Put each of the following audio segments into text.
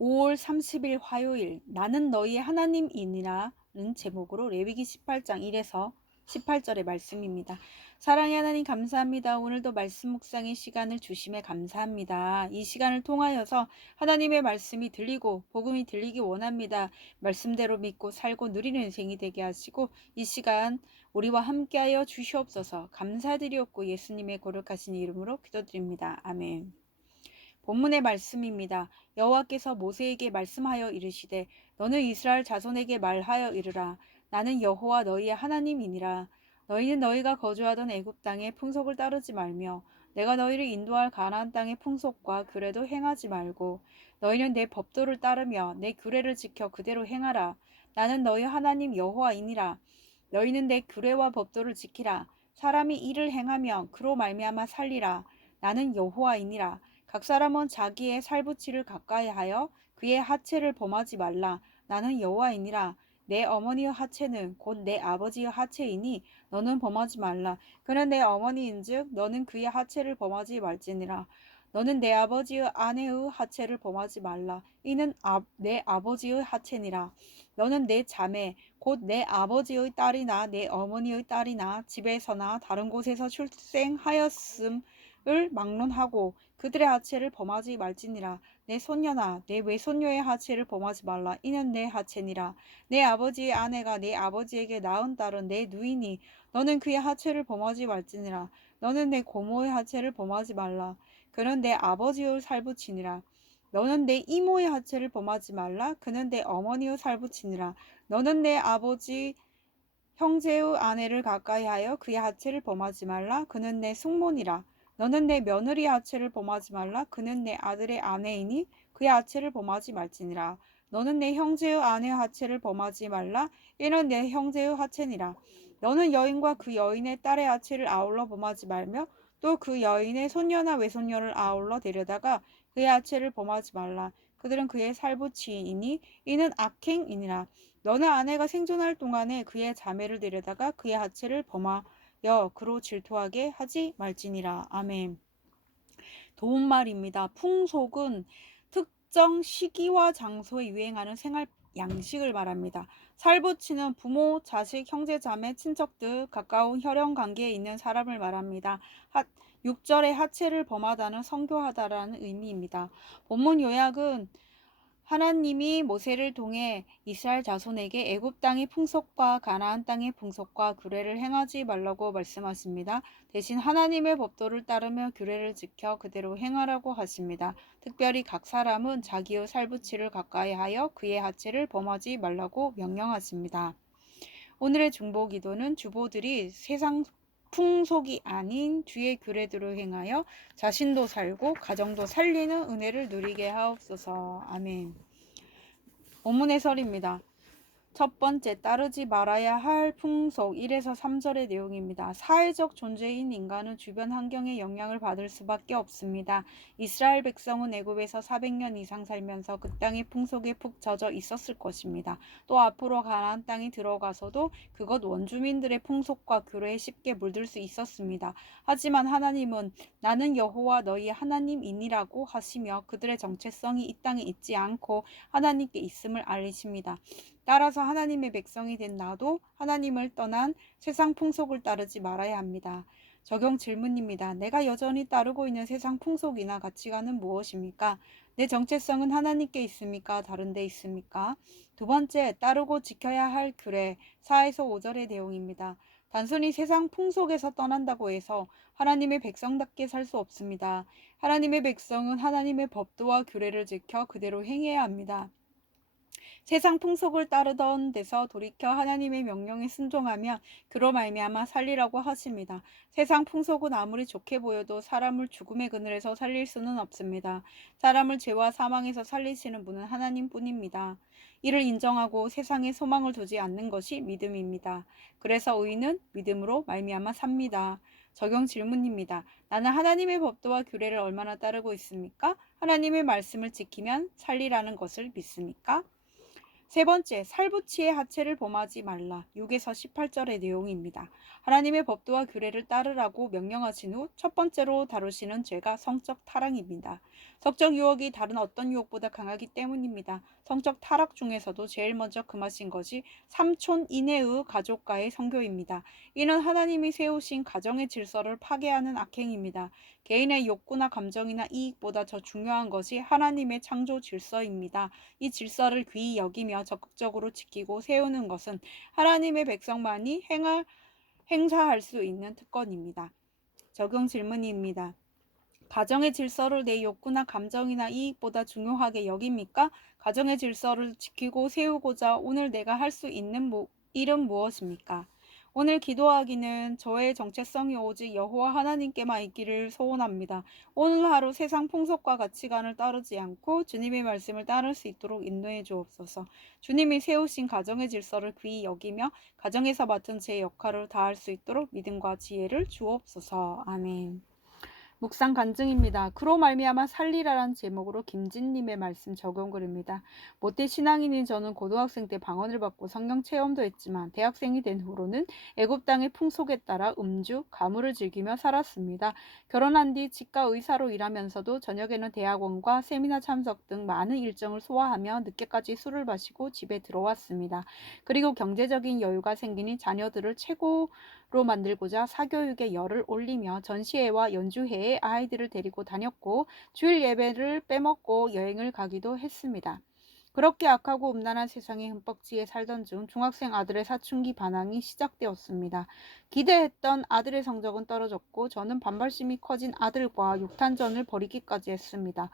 5월 30일 화요일 나는 너희의 하나님이니라는 제목으로 레위기 18장 1에서 18절의 말씀입니다. 사랑의 하나님 감사합니다. 오늘도 말씀 묵상의 시간을 주심에 감사합니다. 이 시간을 통하여서 하나님의 말씀이 들리고 복음이 들리기 원합니다. 말씀대로 믿고 살고 누리는 인생이 되게 하시고 이 시간 우리와 함께하여 주시옵소서. 감사드리옵고 예수님의 거룩하신 이름으로 기도드립니다. 아멘. 본문의 말씀입니다. 여호와께서 모세에게 말씀하여 이르시되 너는 이스라엘 자손에게 말하여 이르라. 나는 여호와 너희의 하나님이니라. 너희는 너희가 거주하던 애굽 땅의 풍속을 따르지 말며 내가 너희를 인도할 가나안 땅의 풍속과 규례도 행하지 말고 너희는 내 법도를 따르며 내 규례를 지켜 그대로 행하라. 나는 너희 하나님 여호와이니라. 너희는 내 규례와 법도를 지키라. 사람이 이를 행하며 그로 말미암아 살리라. 나는 여호와이니라. 각 사람은 자기의 살부치를 가까이하여 그의 하체를 범하지 말라. 나는 여호와이니라. 내 어머니의 하체는 곧 내 아버지의 하체이니 너는 범하지 말라. 그는 내 어머니인즉 너는 그의 하체를 범하지 말지니라. 너는 내 아버지의 아내의 하체를 범하지 말라. 이는 내 아버지의 하체니라. 너는 내 자매 곧 내 아버지의 딸이나 내 어머니의 딸이나 집에서나 다른 곳에서 출생하였음을 막론하고 그들의 하체를 범하지 말지니라. 내 손녀나 내 외손녀의 하체를 범하지 말라. 이는 내 하체니라. 내 아버지의 아내가 내 아버지에게 낳은 딸은 내 누이니 너는 그의 하체를 범하지 말지니라. 너는 내 고모의 하체를 범하지 말라. 그는 내 아버지의 살부치니라. 너는 내 이모의 하체를 범하지 말라. 그는 내 어머니의 살부치니라. 너는 내 아버지 형제의 아내를 가까이하여 그의 하체를 범하지 말라. 그는 내 숙모니라. 너는 내 며느리 하체를 범하지 말라. 그는 내 아들의 아내이니 그의 하체를 범하지 말지니라. 너는 내 형제의 아내의 하체를 범하지 말라. 이는 내 형제의 하체니라. 너는 여인과 그 여인의 딸의 하체를 아울러 범하지 말며 또 그 여인의 손녀나 외손녀를 아울러 데려다가 그의 하체를 범하지 말라. 그들은 그의 살부치이니 이는 악행이니라. 너는 아내가 생존할 동안에 그의 자매를 데려다가 그의 하체를 범하여 그로 질투하게 하지 말지니라. 아멘. 도움말입니다. 풍속은 특정 시기와 장소에 유행하는 생활 양식을 말합니다. 살부치는 부모, 자식, 형제, 자매, 친척 등 가까운 혈연 관계에 있는 사람을 말합니다. 6절에 하체를 범하다는 성교하다라는 의미입니다. 본문 요약은 하나님이 모세를 통해 이스라엘 자손에게 애굽 땅의 풍속과 가나안 땅의 풍속과 규례를 행하지 말라고 말씀하십니다. 대신 하나님의 법도를 따르며 규례를 지켜 그대로 행하라고 하십니다. 특별히 각 사람은 자기의 살부치를 가까이하여 그의 하체를 범하지 말라고 명령하십니다. 오늘의 중보 기도는 주보들이 세상 풍속이 아닌 주의 규례대로 행하여 자신도 살고 가정도 살리는 은혜를 누리게 하옵소서. 아멘. 본문 해설입니다. 첫 번째, 따르지 말아야 할 풍속 1에서 3절의 내용입니다. 사회적 존재인 인간은 주변 환경의 영향을 받을 수밖에 없습니다. 이스라엘 백성은 애굽에서 400년 이상 살면서 그 땅의 풍속에 푹 젖어 있었을 것입니다. 또 앞으로 가나안 땅에 들어가서도 그것 원주민들의 풍속과 규례에 쉽게 물들 수 있었습니다. 하지만 하나님은 나는 여호와 너희 하나님이니라고 하시며 그들의 정체성이 이 땅에 있지 않고 하나님께 있음을 알리십니다. 따라서 하나님의 백성이 된 나도 하나님을 떠난 세상 풍속을 따르지 말아야 합니다. 적용 질문입니다. 내가 여전히 따르고 있는 세상 풍속이나 가치관은 무엇입니까? 내 정체성은 하나님께 있습니까? 다른 데 있습니까? 두 번째, 따르고 지켜야 할 규례 4에서 5절의 내용입니다. 단순히 세상 풍속에서 떠난다고 해서 하나님의 백성답게 살 수 없습니다. 하나님의 백성은 하나님의 법도와 규례를 지켜 그대로 행해야 합니다. 세상 풍속을 따르던 데서 돌이켜 하나님의 명령에 순종하면 그로 말미암아 살리라고 하십니다. 세상 풍속은 아무리 좋게 보여도 사람을 죽음의 그늘에서 살릴 수는 없습니다. 사람을 죄와 사망에서 살리시는 분은 하나님뿐입니다. 이를 인정하고 세상에 소망을 두지 않는 것이 믿음입니다. 그래서 의인은 믿음으로 말미암아 삽니다. 적용 질문입니다. 나는 하나님의 법도와 규례를 얼마나 따르고 있습니까? 하나님의 말씀을 지키면 살리라는 것을 믿습니까? 세 번째, 살부치의 하체를 범하지 말라. 6에서 18절의 내용입니다. 하나님의 법도와 규례를 따르라고 명령하신 후 첫 번째로 다루시는 죄가 성적 타락입니다. 성적 유혹이 다른 어떤 유혹보다 강하기 때문입니다. 성적 타락 중에서도 제일 먼저 금하신 것이 삼촌 이내의 가족과의 성교입니다. 이는 하나님이 세우신 가정의 질서를 파괴하는 악행입니다. 개인의 욕구나 감정이나 이익보다 더 중요한 것이 하나님의 창조 질서입니다. 이 질서를 귀히 여기며 적극적으로 지키고 세우는 것은 하나님의 백성만이 행사할 수 있는 특권입니다. 적용 질문입니다. 가정의 질서를 내 욕구나 감정이나 이익보다 중요하게 여깁니까? 가정의 질서를 지키고 세우고자 오늘 내가 할 수 있는 일은 무엇입니까? 오늘 기도하기는 저의 정체성이 오직 여호와 하나님께만 있기를 소원합니다. 오늘 하루 세상 풍속과 가치관을 따르지 않고 주님의 말씀을 따를 수 있도록 인도해 주옵소서. 주님이 세우신 가정의 질서를 귀히 여기며 가정에서 맡은 제 역할을 다할 수 있도록 믿음과 지혜를 주옵소서. 아멘. 묵상 간증입니다. 그로 말미암아 살리라란 제목으로 김진님의 말씀 적용글입니다. 모태 신앙인인 저는 고등학생 때 방언을 받고 성경 체험도 했지만 대학생이 된 후로는 애굽 땅의 풍속에 따라 음주, 가물을 즐기며 살았습니다. 결혼한 뒤 치과 의사로 일하면서도 저녁에는 대학원과 세미나 참석 등 많은 일정을 소화하며 늦게까지 술을 마시고 집에 들어왔습니다. 그리고 경제적인 여유가 생기니 자녀들을 최고로 만들고자 사교육에 열을 올리며 전시회와 연주회에 아이들을 데리고 다녔고 주일 예배를 빼먹고 여행을 가기도 했습니다. 그렇게 악하고 음란한 세상에 흠뻑지에 살던 중 중학생 아들의 사춘기 반항이 시작되었습니다. 기대했던 아들의 성적은 떨어졌고 저는 반발심이 커진 아들과 욕탄전을 벌이기까지 했습니다.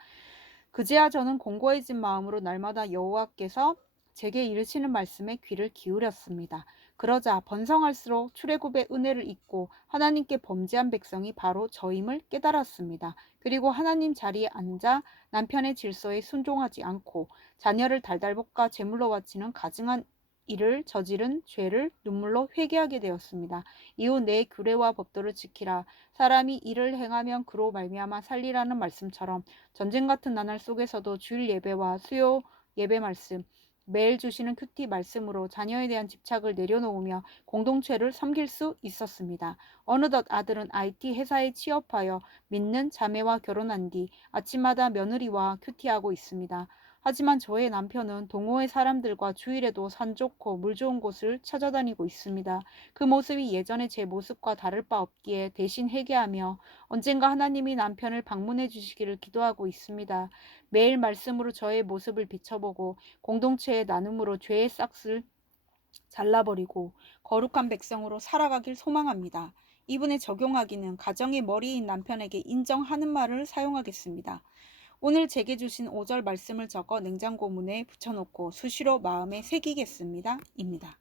그제야 저는 공고해진 마음으로 날마다 여호와께서 제게 이르시는 말씀에 귀를 기울였습니다. 그러자 번성할수록 출애굽의 은혜를 잊고 하나님께 범죄한 백성이 바로 저임을 깨달았습니다. 그리고 하나님 자리에 앉아 남편의 질서에 순종하지 않고 자녀를 달달 볶아 제물로 바치는 가증한 일을 저지른 죄를 눈물로 회개하게 되었습니다. 이후 내 규례와 법도를 지키라. 사람이 이를 행하면 그로 말미암아 살리라는 말씀처럼 전쟁 같은 나날 속에서도 주일 예배와 수요 예배 말씀, 매일 주시는 큐티 말씀으로 자녀에 대한 집착을 내려놓으며 공동체를 섬길 수 있었습니다. 어느덧 아들은 IT 회사에 취업하여 믿는 자매와 결혼한 뒤 아침마다 며느리와 큐티하고 있습니다. 하지만 저의 남편은 동호회 사람들과 주일에도 산 좋고 물 좋은 곳을 찾아다니고 있습니다. 그 모습이 예전의 제 모습과 다를 바 없기에 대신 회개하며 언젠가 하나님이 남편을 방문해 주시기를 기도하고 있습니다. 매일 말씀으로 저의 모습을 비춰보고 공동체의 나눔으로 죄의 싹을 잘라버리고 거룩한 백성으로 살아가길 소망합니다. 이분에 적용하기는 가정의 머리인 남편에게 인정하는 말을 사용하겠습니다. 오늘 제게 주신 5절 말씀을 적어 냉장고 문에 붙여놓고 수시로 마음에 새기겠습니다. 입니다.